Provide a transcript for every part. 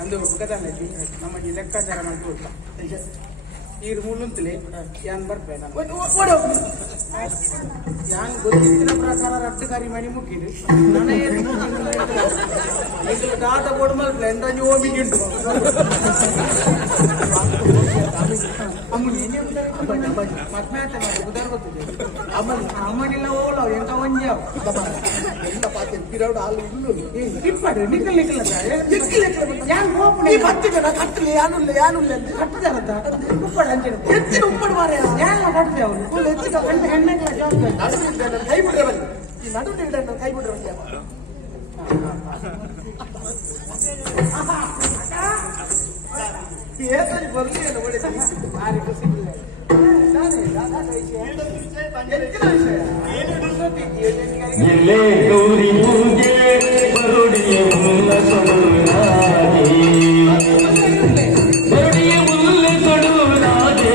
ಅಂದು ಮುಖದಲ್ಲಿ ನಮಗೆ ಲೆಕ್ಕಾಚಾರ ಮಾಡ್ಕೊಳ್ತಾ ಈ ಮೂಲಂತಲೇ ಯಾನ್ ಬರ್ಬೇಡ ಯಾನ್ ಗೊತ್ತಿನ ಪ್ರಕಾರ ರಟ್ಟಕಾರಿ ಮಣಿ ಮುಗಿದು ನನಗೆ ದಾದ ಕೊಡಮಲ್ಪೆ ಎಂತ ಓಮಿಗಿಂಟು ಅಮ್ಮನಿ ಮತ್ತೆ ಉದಾರ ಗೊತ್ತಿದೆ ಅಮ್ಮನಿಲ್ಲ ಹೋಗಲ್ಲ ಎಂತ ಒಂಜಾವ್ ಎಂತ ಪಾತ್ರ ಪಿರೌಡ್ ಹಾಲು ಇಲ್ಲು ಇಪ್ಪಡು ನಿಕ್ಕಲ್ ಯಾನ್ ಹೋಗ್ಬಿಡಿ ಮತ್ತೆ ಜನ ಕಟ್ಟಲಿ ಯಾನು ಕಟ್ಟದಾರಂತ ಉಪ್ಪಡು ಅಂತ ಹೆಚ್ಚಿನ ಉಪ್ಪಡು ಮಾರ ಯಾನ ಕಟ್ಟದೆ ಅವನು ಹೆಚ್ಚಿನ ಗಂಟೆ ಹೆಣ್ಣೆ ಕೈ ಬಿಡ್ರೆ ಬನ್ನಿ ಈ ನಡು ಟಿಕೆಟ್ ಕೈ ಬಿಡ್ರೆ ಬನ್ನಿ ಏಸರಿ ಬರ್ಲಿ ಅಲ್ಲ ಒಳ್ಳೆ ಭಾರಿ ಖುಷಿ ಇಲ್ಲ ಎಲ್ಲೇ ಗೌರಿ ಪೂಜೆ ಬರುಡಿಯ ಮುಲ್ಲ ಸೊಡುನಾದೆ ಬರುಡಿಯ ಮುಲ್ಲ ಸೊಡುನಾದೆ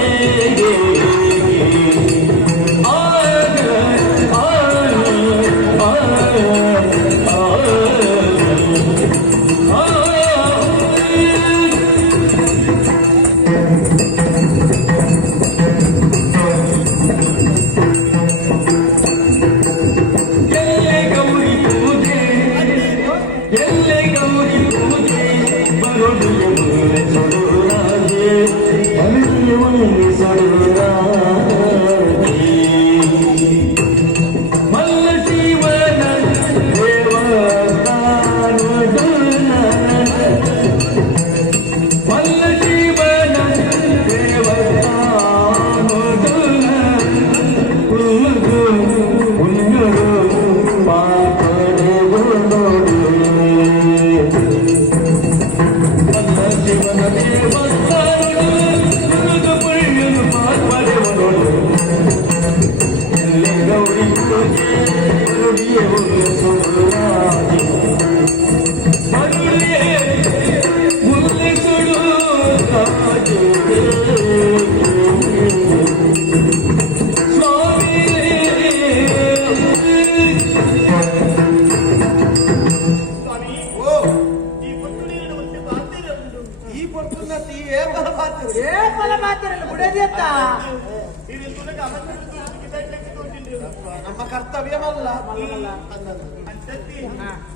ನಮ್ಮ ಕರ್ತವ್ಯವಲ್ಲ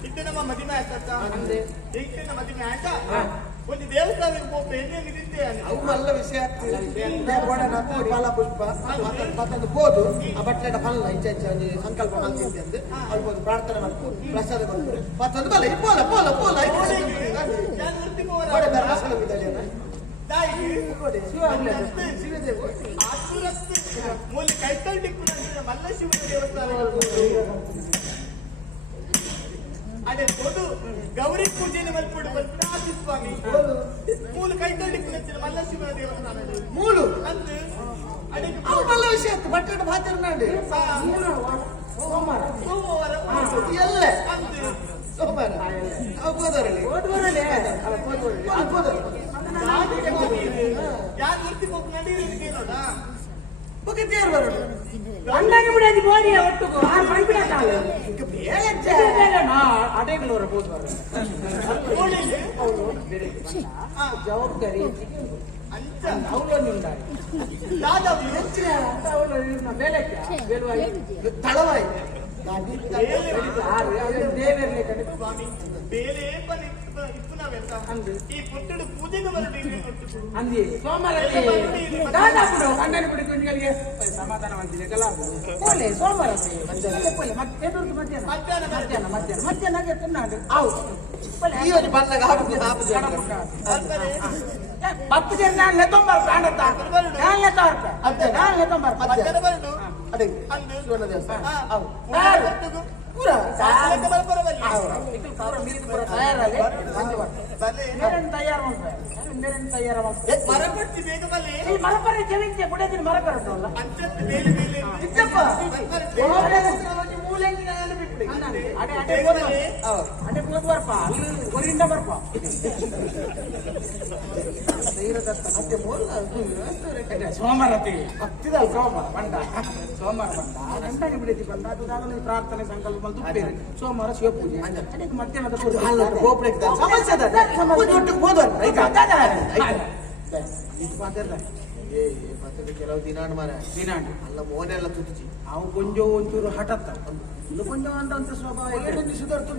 ಇಟ್ಟು ನಮ್ಮ ಮದಿಮೆ ಆಯ್ತಾ ಮದಿಮೆ ಆಯ್ತಾ ಒಂದು ದೇವಸ್ಥಾನಕ್ಕೆ ಹೋಗ್ಬೇಕು ಎಣ್ಣೆ ಅವು ಎಲ್ಲ ವಿಷಯ ಫಲ ಪುಷ್ಪ ಮತ್ತೊಂದು ಬೋದು ಆ ಬಟ್ಟೆ ಫಲ ಇಂಚ ಸಂಕಲ್ಪ ಮಾಡ್ತಿದ್ದೆ ಅಂತ ಅವ್ರಿಗೊಂದು ಪ್ರಾರ್ಥನೆ ಮಾಡ್ಕೊಂಡು ಪ್ರಸಾದ ಕೊಡ್ತಾರೆ ಮತ್ತೊಂದು ಬಲ ಪೋಲ ಪೋಲ ಪೋಲ ಮಲ್ಲ ಶಿವನ ದೇವಸ್ಥಾನ ಅದೇ ಹೋದು ಗೌರಿ ಪೂಜೆಯನ್ನು ಮಲ್ಕೊಂಡು ಬಂದು ಸ್ವಾಮಿ ಮೂಲು ಕೈ ತೊಳ್ಳಿಕ್ಕೆ ಮಲ್ಲ ಶಿವನ ದೇವಸ್ಥಾನ ಮೂಲು ಅಂದ್ರೆ ಮಲ್ಲ ವಿಷಯ ಬಟ್ಟೆ ಭಾತ್ಯ ಮಾಡಿ ಸೋಮವಾರ ಎಲ್ಲ ಸೋಮವಾರ ಯಾರು ಮೂರ್ತಿ ಹೋಗಿ ನಡೀಲಿಕ್ಕೆ ನೋಡ ಮುಗಿತೇರು ಬರೋದು ಅಂಡಾಗೆ ಬಿಡೋದು ಬೋದಿಯ ಒಟ್ಟುಗು ಆರು ಪಂಪಿಡಾಲ ಅಡೆಗಳವರ ಬೋದು ಜವಾಬ್ದಾರಿ ಅವಳನ್ನು ಉಂಟಾಗಿ ಹೆಚ್ಚಿನ ಬೇಲಕ್ಕೆ ತಳವಾಯಿ ದೇವರೇ ಕಡೆ ಬೇರೆ ಈ ಪುಟ್ಟಡು ಪೂಜೆಗೆ ಅಂದಿ ಸೋಮವಾರ ಕಣ್ಣನ್ನು ಬಿಡಿಗಳಿಗೆ ಸಮಾಧಾನ ಮಾಡ್ತಿದ್ದಲ್ಲ ಸೋಮವಾರ ಮಧ್ಯಾಹ್ನ ತಿನ್ನಾಡು பத்து பேர் நான் லெத்தம்பர் காண்டத்தா நான் லெத்தா இருப்பேன் நான் லெத்தம்பர் ಅದೇ पूरा साले के बराबर है इकल पूरा मेरे पूरा तैयार है साले मेरे तैयार हो मेरे तैयार हो मरपट्टी ಬೇಗ ಬಲೆ ಈ ಮರಪರ ಜವಿಂಚೆ ಬುಡದಿನ ಮರಪರ ಉಂಟಲ್ಲ ಅಂಚತ್ ಬೇಲೆ ಬೇಲೆ ಇತ್ತಪ್ಪ ಮೂಲೆಂಗಿ ನಾನು ಬಿಟ್ಬಿಡಿ ಅಡೆ ಅಡೆ ಹೋದ್ ಬರ್ಪ ಅಲ್ಲಿ ಹೊರಗಿಂದ ಬರ್ಪ ಸೋಮವಾರ ಹತ್ತಿದಲ್ಲ ಸೋಮವಾರ ಬಂಡ ಸೋಮವಾರ ಬಂಡ ಗಂಟೆಗೆ ಬಿಡತಿ ಬಂದ ಅದು ಪ್ರಾರ್ಥನೆ ಸಂಕಲ್ಪ ಬಂದು ಸೋಮವಾರ ಶಿವಪೂಜೆ ಅದಕ್ಕೆ ಮಧ್ಯಾಹ್ನದ ಕೆಲವು ದಿನಾಂಡ್ ಮಾರ ದಿನಾಂಡ್ ಅಲ್ಲ ಮೋನೆಲ್ಲ ತುಚ್ಚಿ ಅವು ಕೊಂಚ ಒಂಚೂರು ಹಠತ್ತ ಇದು ಕೊಂಚ ಅಂತ ಸ್ವಭಾವ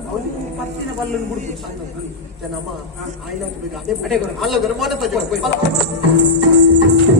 ಅವು ಪತ್ತಿನ ಬಲ್ಲನ್ನು ಬಿಡುದು ನಮ್ಮ ಆಯ್ನ ಅದೇ ಅಲ್ಲ ಮೋನೆ